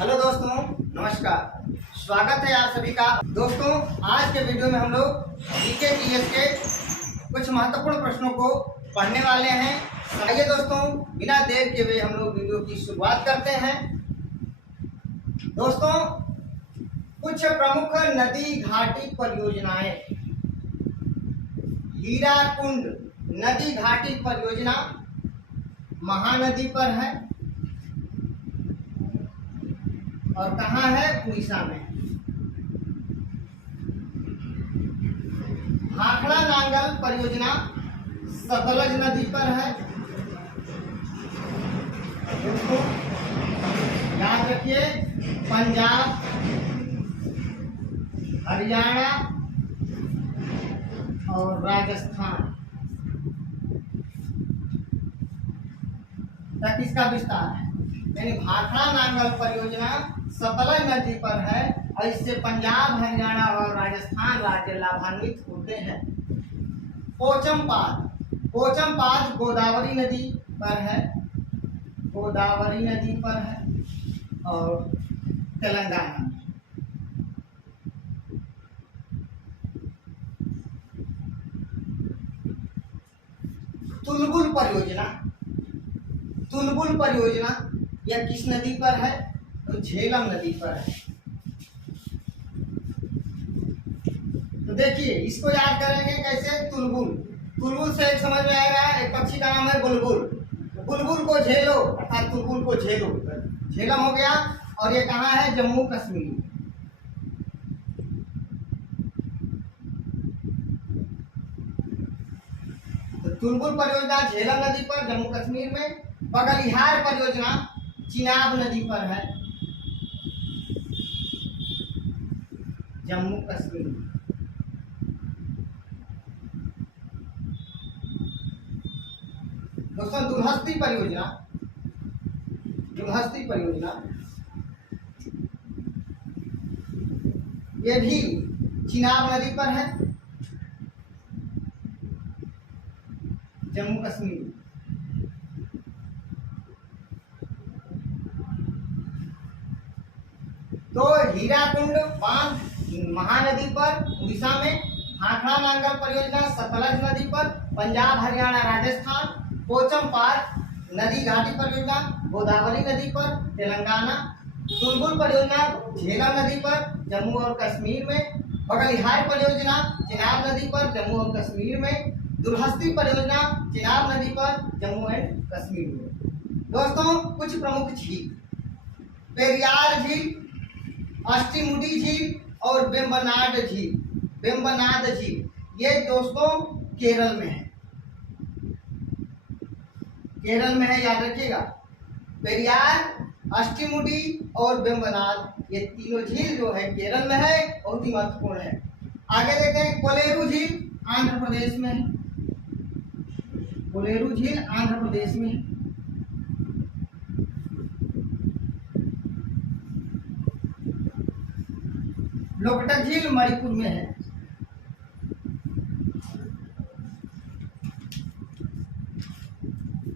Hello दोस्तों, नमस्कार। स्वागत है आप सभी का। दोस्तों, आज के वीडियो में हम लोग जीके पीएस के कुछ महत्वपूर्ण प्रश्नों को पढ़ने वाले हैं। आइए दोस्तों, बिना देर के हुए हम लोग वीडियो की शुरुआत करते हैं। दोस्तों, कुछ प्रमुख नदी घाटी परियोजनाएं। हीराकुंड नदी घाटी परियोजना महानदी पर है और कहाँ है? उड़ीसा में। भाखड़ा नांगल परियोजना सतलज नदी पर है। दोस्तों याद रखिए, पंजाब, हरियाणा और राजस्थान तक इसका विस्तार है। यानी भाखड़ा नांगल परियोजना सतलज नदी पर है और इससे पंजाब, हरियाणा और राजस्थान राज्य लाभान्वित होते हैं। पोचमपाद गोदावरी नदी पर है, गोदावरी नदी पर है और तेलंगाना। तुलबुल परियोजना यह किस नदी पर है? तो झेलम नदी पर है। तो देखिए, इसको याद करेंगे कैसे? तुलबुल से एक समझ में आएगा, एक पक्षी का नाम है बुलबुल। बुलबुल को झेलो अर्थात तुलबुल को झेलो, झेलम हो गया। और ये कहाँ है? जम्मू कश्मीर। तो तुलबुल परियोजना झेलम नदी पर, जम्मू कश्मीर में। बगलिहार परियोजना चिनाब नदी पर है, जम्मू कश्मीर। दोस्तों, दुल्हस्ती परियोजना ये भी चिनाब नदी पर है, जम्मू कश्मीर। तो हीराकुंड बांध महानदी पर उड़ीसा में, भाखड़ा नांगल परियोजना सतलज नदी पर पंजाब, हरियाणा, राजस्थान। पोचमपाद नदी घाटी परियोजना गोदावरी नदी पर तेलंगाना। तुलबुल परियोजना झेलम नदी पर, जम्मू और कश्मीर में। बगलिहार परियोजना चिनाब नदी पर, जम्मू और कश्मीर में। दुल्हस्ती परियोजना चिनाब नदी पर, जम्मू एंड कश्मीर में। दोस्तों, कुछ प्रमुख झील। पेरियार झील, अष्टीमुडी झील और वेम्बनाड झील ये दोस्तों केरल में है। याद रखिएगा, पेरियार, अष्टीमुडी और वेम्बनाड ये तीनों झील जो है केरल में है, बहुत ही महत्वपूर्ण है। आगे देखते हैं, कोलेरू झील आंध्र प्रदेश में है। कोलेरू झील आंध्र प्रदेश में है। लोकटक झील मणिपुर में है।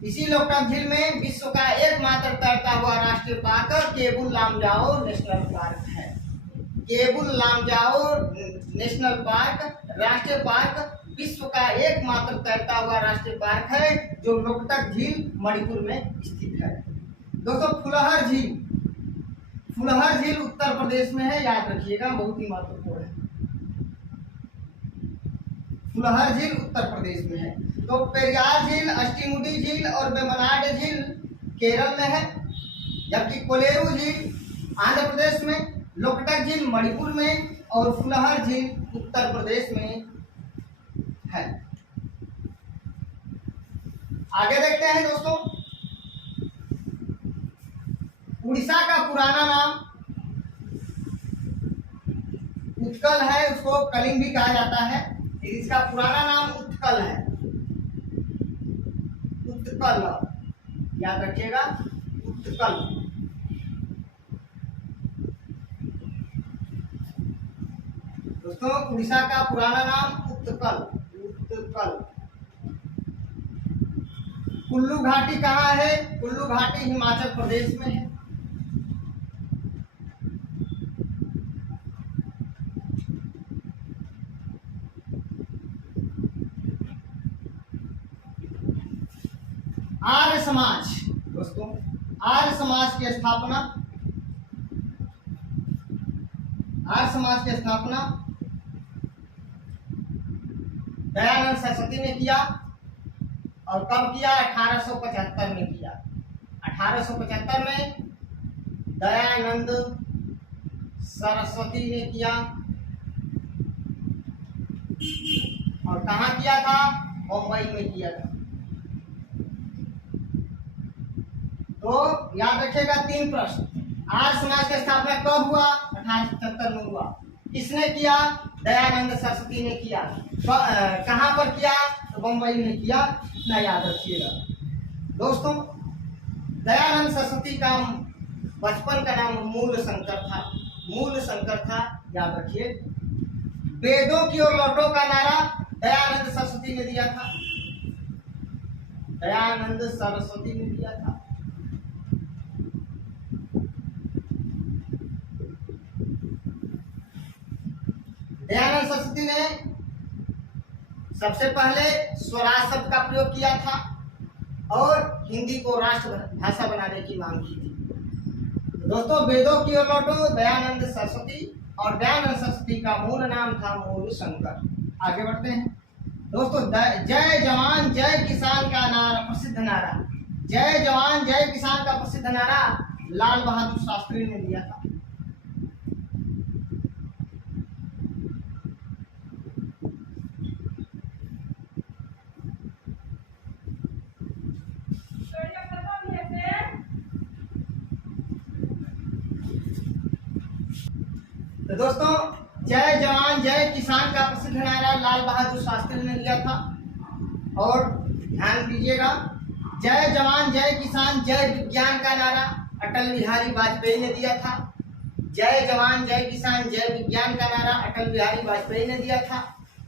इसी लोकटक झील में विश्व का एकमात्र तैरता हुआ राष्ट्रीय park Keibul Lamjao national park है। केबुल लामजाओ नेशनल पार्क राष्ट्रीय पार्क विश्व का एकमात्र तैरता हुआ राष्ट्रीय पार्क है, जो लोकटक झील मणिपुर में स्थित है। दोस्तों, फुलहर झील उत्तर प्रदेश में है। याद रखिएगा, बहुत ही महत्वपूर्ण है। फुलहर झील उत्तर प्रदेश में है। तो पेरियार झील, अष्टीमुडी झील और वेम्बनाड झील केरल में है, जबकि कोलेरू झील आंध्र प्रदेश में, लोकटक झील मणिपुर में और फुलहर झील उत्तर प्रदेश में है। आगे देखते हैं दोस्तों, उड़ीसा का पुराना नाम उत्कल है, उसको कलिंग भी कहा जाता है। इसका पुराना नाम उत्कल है। उत्कल याद रखिएगा, उत्कल। दोस्तों, उड़ीसा का पुराना नाम उत्कल। कुल्लू घाटी कहाँ है? कुल्लू घाटी हिमाचल प्रदेश में है। समाज, दोस्तों आर्य समाज की स्थापना, आर्य समाज की स्थापना दयानंद सरस्वती ने किया। और कब किया? 1875 में किया। 1875 में दयानंद सरस्वती ने किया। और कहाँ किया था? मुंबई में किया था। तो याद रखिएगा 3 प्रश्न। आर्य समाज की स्थापना कब हुआ? 1875 में हुआ। किसने किया? दयानंद सरस्वती ने किया। कहाँ पर किया? तो मुंबई में किया। इतना याद रखिएगा दोस्तों। दयानंद सरस्वती का बचपन का नाम मूल शंकर था। मूल शंकर था, याद रखिए। वेदों की ओर लौटो का नारा दयानंद सरस्वती ने दिया था। दयानंद सरस्वती ने दिया था। दयानंद सरस्वती ने सबसे पहले स्वराज शब्द का प्रयोग किया था और हिंदी को राष्ट्र भाषा बनाने की मांग की थी। दोस्तों वेदों की ओर लौटो दयानंद सरस्वती, और दयानंद सरस्वती का मूल नाम था मूल शंकर। आगे बढ़ते हैं दोस्तों। जय जवान जय किसान का नारा, प्रसिद्ध नारा, जय जवान जय किसान का प्रसिद्ध नारा लाल बहादुर शास्त्री ने दिया था। तो दोस्तों जय जवान जय किसान का प्रसिद्ध नारा लाल बहादुर शास्त्री ने दिया था। और ध्यान दीजिएगा, जय जवान जय किसान जय विज्ञान का नारा अटल बिहारी वाजपेयी ने दिया था। जय जवान जय किसान जय विज्ञान का नारा अटल बिहारी वाजपेयी ने दिया था।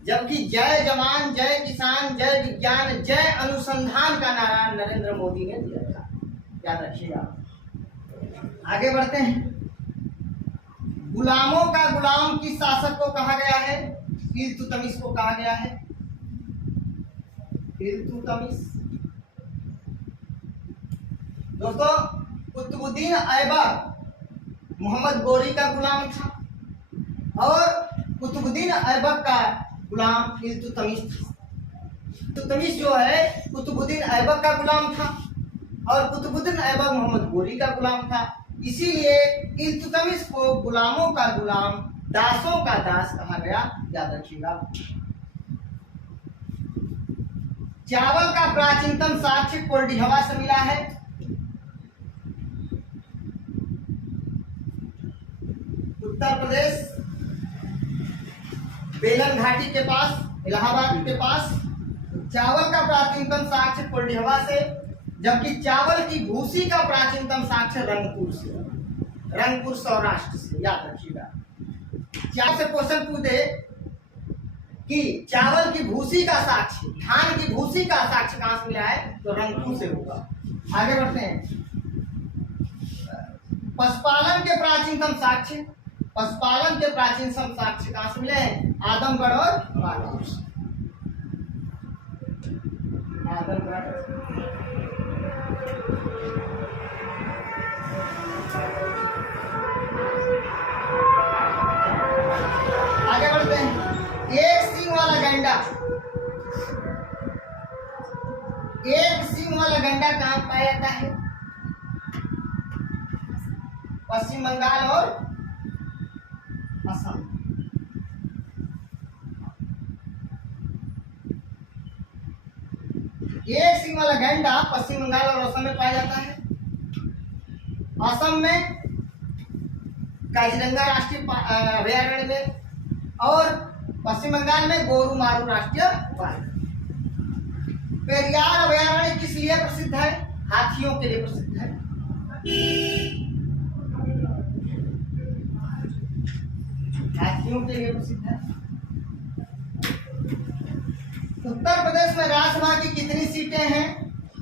जबकि जय जवान जय किसान जय विज्ञान जय अनुसंधान का नारा नरेंद्र मोदी ने दिया था। याद रखिएगा। आगे बढ़ते हैं। गुलामों का गुलाम किस शासक को कहा गया है? इल्तुतमिश को कहा गया है। इल्तुतमिश। दोस्तों कुतुबुद्दीन ऐबक मोहम्मद गोरी का गुलाम था और कुतुबुद्दीन ऐबक का गुलाम इल्तुतमिश था। इल्तुतमिश जो है कुतुबुद्दीन ऐबक का गुलाम था और कुतुबुद्दीन ऐबक मोहम्मद गोरी का गुलाम था। इसीलिए इल्तुतमिश को गुलामों का गुलाम दासों का दास कहा गया। याद रखिएगा। चावल का प्राचीनतम साक्ष्य कोल्डिहवा से मिला है। उत्तर प्रदेश बेलन घाटी के पास, इलाहाबाद के पास चावल का प्राचीनतम साक्ष्य कोल्डिहवा से, जबकि चावल की भूसी का प्राचीनतम साक्ष्य रंगपुर से, रंगपुर सौराष्ट्र से। याद रखिएगा। चावल से क्वेश्चन पूछे कि चावल की भूसी का साक्ष्य, धान की भूसी का साक्ष्य कहां से मिला है? तो रंगपुर से होगा। आगे बढ़ते हैं। पशुपालन के प्राचीनतम साक्ष्य, पशुपालन के प्राचीनतम साक्ष्य कहां से मिले हैं? आदमगढ़ और बागेश्वर से। आदमगढ़। आगे बढ़ते हैं। एक सींग वाला गैंडा, एक सींग वाला गैंडा कहां पाया जाता है? पश्चिम बंगाल और असम। एक सींग वाला गैंडा पश्चिम बंगाल और असम में पाया जाता है। असम में काजीरंगा राष्ट्रीय अभयारण्य में और पश्चिम बंगाल में गोरुमारू राष्ट्रीय पार्क। पेरियार अभयारण्य किस लिए प्रसिद्ध है? हाथियों के लिए प्रसिद्ध है। हाथियों के लिए प्रसिद्ध है। उत्तर प्रदेश में राज्यसभा की कितनी सीटें हैं?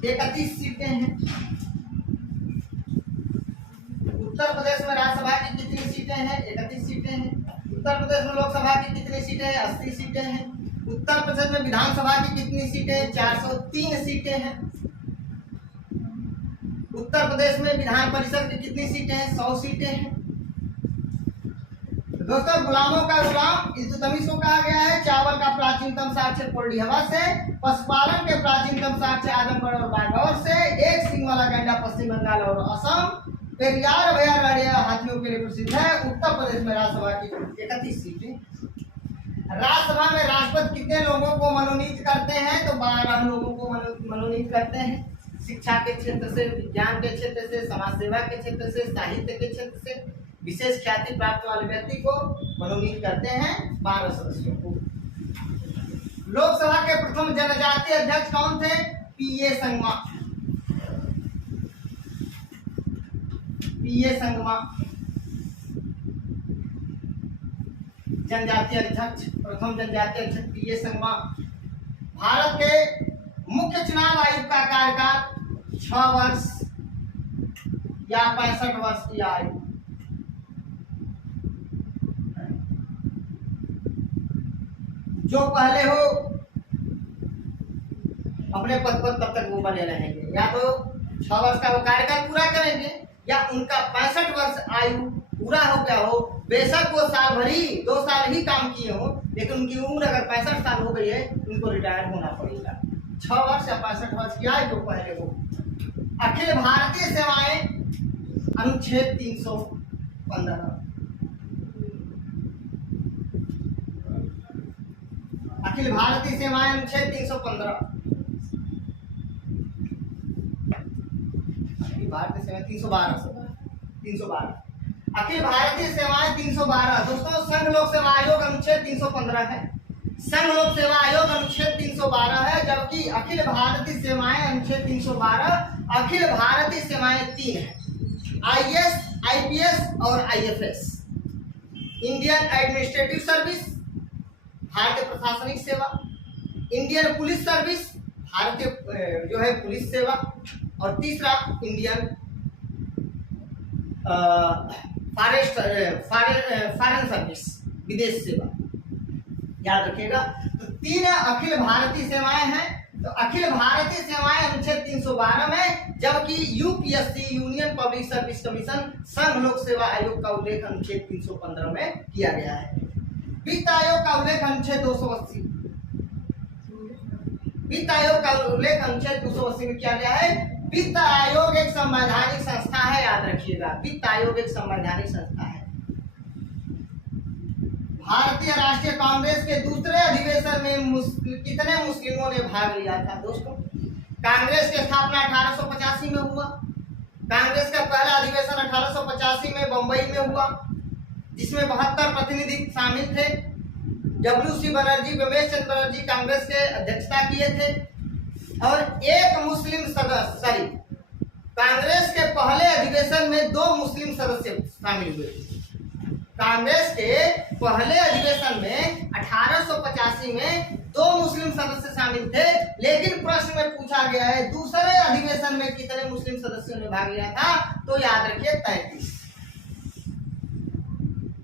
31 सीटें हैं। उत्तर प्रदेश में राज्यसभा की कितनी सीटें हैं? 31 सीटें हैं। उत्तर प्रदेश में लोकसभा की कितनी सीटें हैं? 80 सीटें हैं। उत्तर प्रदेश में विधानसभा की कितनी सीटें हैं? 403 सीटें हैं। उत्तर प्रदेश में विधान परिषद की कितनी सीटें हैं? 100 सीटें हैं। दोस्तों, गुलामों का गुलाम इल्तुतमिश को कहा गया है। चावल का प्राचीनतम साक्ष्य कोल्डिहवा से, पशुपालन के प्राचीनतम साक्ष्य आजमगढ़ और बागौर से, एक सिंग वाला गैंडा पश्चिम बंगाल और असम, पेरियार अभयारण्य हाथियों के लिए प्रसिद्ध है। उत्तर प्रदेश में राज्यसभा की 31 सीटें। राज्यसभा में राष्ट्रपति कितने लोगों को मनोनीत करते हैं? तो 12 लोगों को मनोनीत करते हैं। शिक्षा के क्षेत्र से, विज्ञान के क्षेत्र से, समाज सेवा के क्षेत्र से, साहित्य के क्षेत्र से विशेष ख्याति प्राप्त वाले व्यक्ति को मनोनीत करते हैं 12 सदस्यों को। लोकसभा के प्रथम जनजातीय अध्यक्ष कौन थे? पीए संगमा। पीए संगमा जनजातीय अध्यक्ष, प्रथम जनजातीय अध्यक्ष पीए संगमा। भारत के मुख्य चुनाव आयुक्त का कार्यकाल 6 वर्ष या 65 वर्ष की आयु। जो पहले हो अपने पद पर तब तक वो बने रहेंगे, या तो 6 वर्ष का वो कार्यकाल पूरा करेंगे या उनका 65 वर्ष आयु पूरा हो गया हो। बेशक वो साल भर ही 2 साल ही काम किए हो, लेकिन उनकी उम्र अगर 65 साल हो गई है, उनको रिटायर होना पड़ेगा। 6 वर्ष या 65 वर्ष की आयु जो पहले हो। अखिल भारतीय सेवाएं अनुच्छेद 315। अखिल भारतीय सेवाएं अनुच्छेद 315। भारतीय सेवाएं 312। अखिल भारतीय सेवाएं 312। दोस्तों, संघ लोक सेवा आयोग अनुच्छेद 315 है। संघ लोक सेवा आयोग अनुच्छेद 312 है, जबकि अखिल भारतीय सेवाएं अनुच्छेद 312। अखिल भारतीय सेवाएं 3 है: आईएएस, आईपीएस और आईएफएस। इंडियन एडमिनिस्ट्रेटिव सर्विस, भारतीय प्रशासनिक सेवा। इंडियन पुलिस सर्विस, भारतीय जो है पुलिस सेवा। और तीसरा इंडियन फॉरेन सर्विस, विदेश सेवा। याद रखिएगा। तो 3 अखिल भारतीय सेवाएं हैं। तो अखिल भारतीय सेवाएं अनुच्छेद 312 में, जबकि UPSC, union public service commission, संघ लोक सेवा आयोग का उल्लेख अनुच्छेद 315 में किया गया है। वित्त आयोग का उल्लेख अनुच्छेद 280। वित्त आयोग का उल्लेख अनुच्छेद 280 में किया गया है। वित्त आयोग एक संवैधानिक संस्था है, याद रखिएगा। वित्त आयोग एक संवैधानिक संस्था है। भारतीय राष्ट्रीय कांग्रेस के दूसरे अधिवेशन में कितने मुस्लिमों ने भाग लिया था? दोस्तों, कांग्रेस की स्थापना 1885 में हुआ। कांग्रेस का पहला अधिवेशन 1885 में बंबई में हुआ, जिसमें 72 प्रतिनिधि शामिल थे। डब्ल्यू.सी. बनर्जी, रमेश चंद्र बनर्जी कांग्रेस के अध्यक्षता किए थे। और एक मुस्लिम सदस्य, कांग्रेस के पहले अधिवेशन में 2 मुस्लिम सदस्य शामिल हुए। कांग्रेस के पहले अधिवेशन में 1885 में 2 मुस्लिम सदस्य शामिल थे, लेकिन प्रश्न में पूछा गया है दूसरे अधिवेशन में कितने मुस्लिम सदस्यों ने भाग लिया था? तो याद रखिए 33।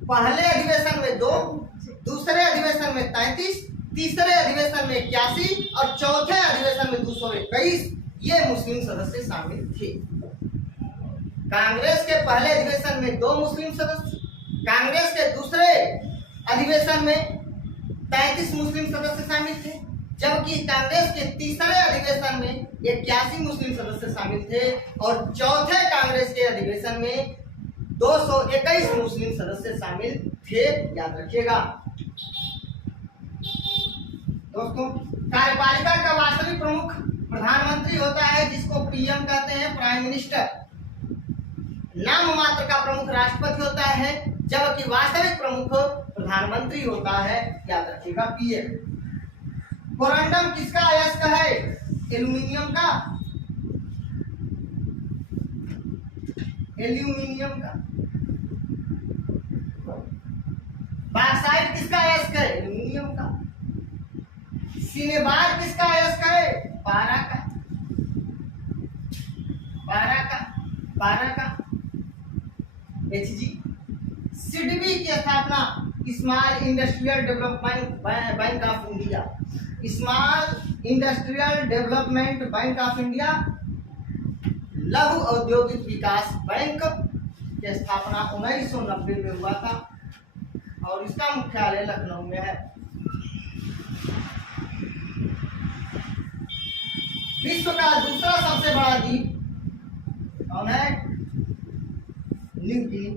पहले अधिवेशन में 2, दूसरे अधिवेशन में 33, तीसरे अधिवेशन में 81 और चौथे अधिवेशन में 221 ये मुस्लिम सदस्य शामिल थे। कांग्रेस के पहले अधिवेशन में 2 मुस्लिम सदस्य, कांग्रेस के दूसरे अधिवेशन में 33 मुस्लिम सदस्य शामिल थे, जबकि कांग्रेस के तीसरे अधिवेशन में 81 मुस्लिम सदस्य शामिल थे और चौथे कांग्रेस के अधिवेशन में 221 मुस्लिम सदस्य शामिल थे। याद रखिएगा। दोस्तों, कार्यपालिका का वास्तविक प्रमुख प्रधानमंत्री होता है, जिसको पीएम कहते हैं, प्राइम मिनिस्टर। नाम मात्र का प्रमुख राष्ट्रपति होता है, जबकि वास्तविक प्रमुख प्रधानमंत्री होता है। याद रखिएगा, पीएम। कोरंडम किसका अयस्क है? एल्यूमिनियम का। एल्यूमिनियम का। बॉक्साइट किसका अयस्क है? एल्यूमिनियम का। सिनेबार किसका अयस्क है? पारा का। पारा का HG। सिडबी की स्थापना small industrial development bank of India, small industrial development bank of India लघु औद्योगिक विकास बैंक की स्थापना 1990 में हुआ था और इसका मुख्यालय लखनऊ में है। विश्व का दूसरा सबसे बड़ा द्वीप कौन है? New Guinea.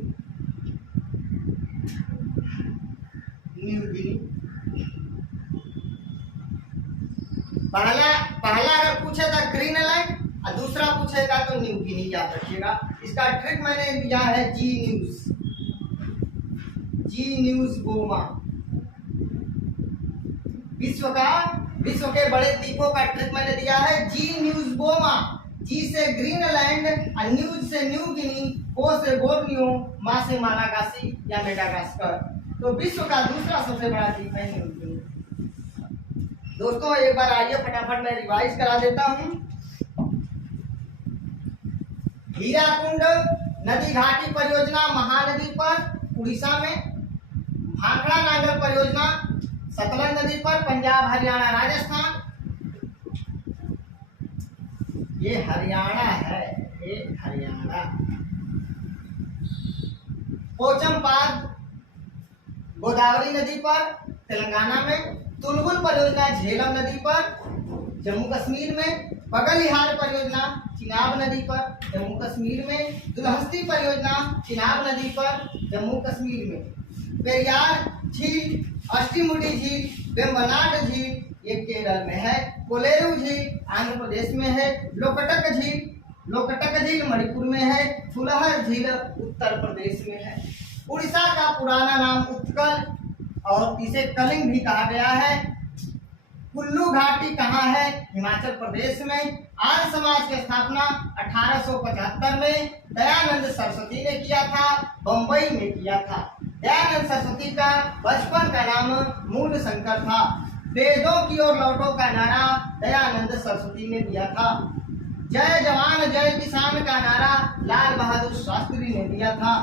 पहला अगर पूछेगा ग्रीनलैंड और दूसरा पूछेगा तो न्यू गिनी, याद रखिएगा। इसका ट्रिक मैंने दिया है जी न्यूज गोमा। विश्व के बड़े द्वीपों का ट्रिक मैंने दिया है जी न्यूज गोमा। जी से ग्रीनलैंड और न्यूज से न्यू गिनी, ओ से बोर्नियो, मा से मालागासी या मेडागास्कर। तो विश्व का दूसरा सबसे बड़ा द्वीप है न्यू गिनी। दोस्तों एक बार आइए फटाफट मैं रिवाइज करा देता हूँ। हीराकुंड नदी घाटी परियोजना महानदी पर उड़ीसा में, भाखड़ा नांगल परियोजना सतलज नदी पर पंजाब हरियाणा राजस्थान, ये हरियाणा है, ये हरियाणा। पोचमपाद गोदावरी नदी पर तेलंगाना में, तुलगुल परियोजना झेलम नदी पर जम्मू कश्मीर में, बगलिहार परियोजना चिनाब नदी पर जम्मू कश्मीर में, दुलहस्ती परियोजना चिनाब नदी पर जम्मू कश्मीर में, पेरियार झील, अष्टीमुडी झील, वेम्बनाड झील ये केरल में है, कोलेरू झील आंध्र प्रदेश में है, लोकटक झील मणिपुर में है, फुलहर झील उत्तर प्रदेश में है। उड़ीसा का पुराना नाम उत्कल और इसे कलिंग भी कहा गया है। कुल्लू घाटी कहाँ है? हिमाचल प्रदेश में। आर्य समाज की स्थापना 1875 में दयानंद सरस्वती ने किया था, बंबई में किया था। दयानंद सरस्वती का बचपन का नाम मूल शंकर था। वेदों की ओर लौटो का नारा दयानंद सरस्वती ने दिया था। जय जवान जय किसान का नारा लाल बहादुर शास्त्री ने दिया था।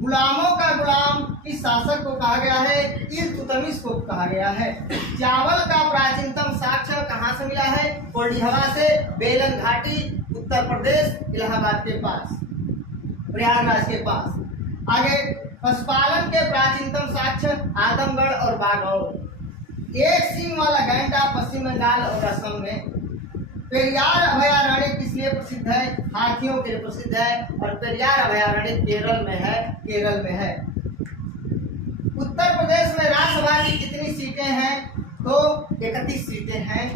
गुलामों का गुलाम इस शासक को कहा गया है, इल्तुतमिश को कहा गया है। चावल का प्राचीनतम साक्ष्य कहाँ से मिला है? कोल्डिहवा से, बेलन घाटी उत्तर प्रदेश, इलाहाबाद के पास, प्रयागराज के पास। आगे पशुपालन के प्राचीनतम साक्ष्य आदमगढ़ और बागौर। एक सींग वाला गैंडा पश्चिम बंगाल और असम में। पेरियार अभयारण्य किस लिए प्रसिद्ध है? हाथियों के लिए प्रसिद्ध है और पेरियार अभयारण्य केरल में है। उत्तर प्रदेश में राज्यसभा की कितनी सीटें हैं? तो 31 सीटें हैं।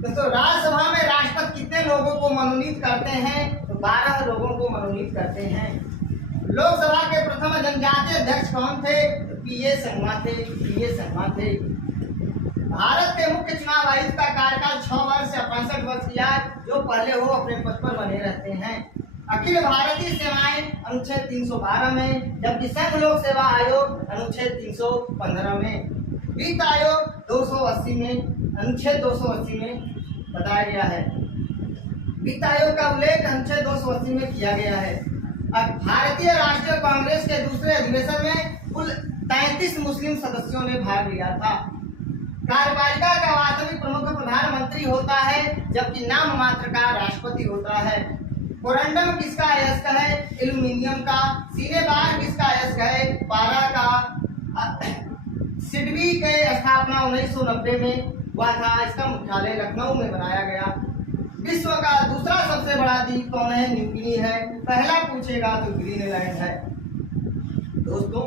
दोस्तों राज्यसभा में राष्ट्रपति कितने लोगों को मनोनीत करते हैं? तो 12 लोगों को मनोनीत करते हैं। लोकसभा के प्रथम जनजातीय अध्यक्ष कौन थे? पीए संगमा थे। भारत के मुख्य चुनाव आयुक्त का कार्यकाल 6 वर्ष या 65 वर्ष किया, जो पहले हो अपने पद पर बने रहते हैं। अखिल भारतीय सेवाएं अनुच्छेद 312 में, जबकि संघ लोक सेवा आयोग अनुच्छेद 315 में। वित्त आयोग 280 में, अनुच्छेद 280 में बताया गया है। वित्त आयोग का उल्लेख अनुच्छेद 280 में किया गया है। अब भारतीय राष्ट्रीय कांग्रेस के दूसरे अधिवेशन में कुल 33 मुस्लिम सदस्यों ने भाग लिया था। कार्यपालिका का वास्तविक प्रमुख प्रधानमंत्री होता है, जबकि नाम मात्र का राष्ट्रपति होता है। कोरंडम किसका अयस्क है? एल्यूमिनियम का। सीनेबार किसका अयस्क है? पारा का। सिडबी के स्थापना 1990 में हुआ था। इसका मुख्यालय लखनऊ में बनाया गया। विश्व का दूसरा सबसे बड़ा द्वीप कौन है? न्यू गिनी है। पहला पूछेगा तो ग्रीनलैंड है। दोस्तों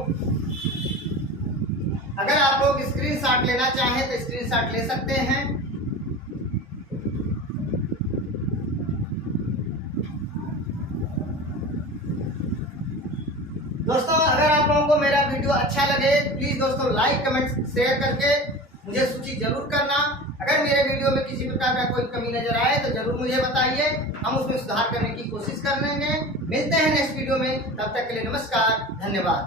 अगर आप लोग स्क्रीनशॉट लेना चाहें तो स्क्रीनशॉट ले सकते हैं। दोस्तों अगर आप लोगों को मेरा वीडियो अच्छा लगे प्लीज दोस्तों लाइक कमेंट शेयर करके मुझे सूचित जरूर करना। अगर मेरे वीडियो में किसी प्रकार का कोई कमी नजर आए तो जरूर मुझे बताइए, हम उसमें सुधार करने की कोशिश कर लेंगे। मिलते हैं नेक्स्ट वीडियो में, तब तक के लिए नमस्कार, धन्यवाद।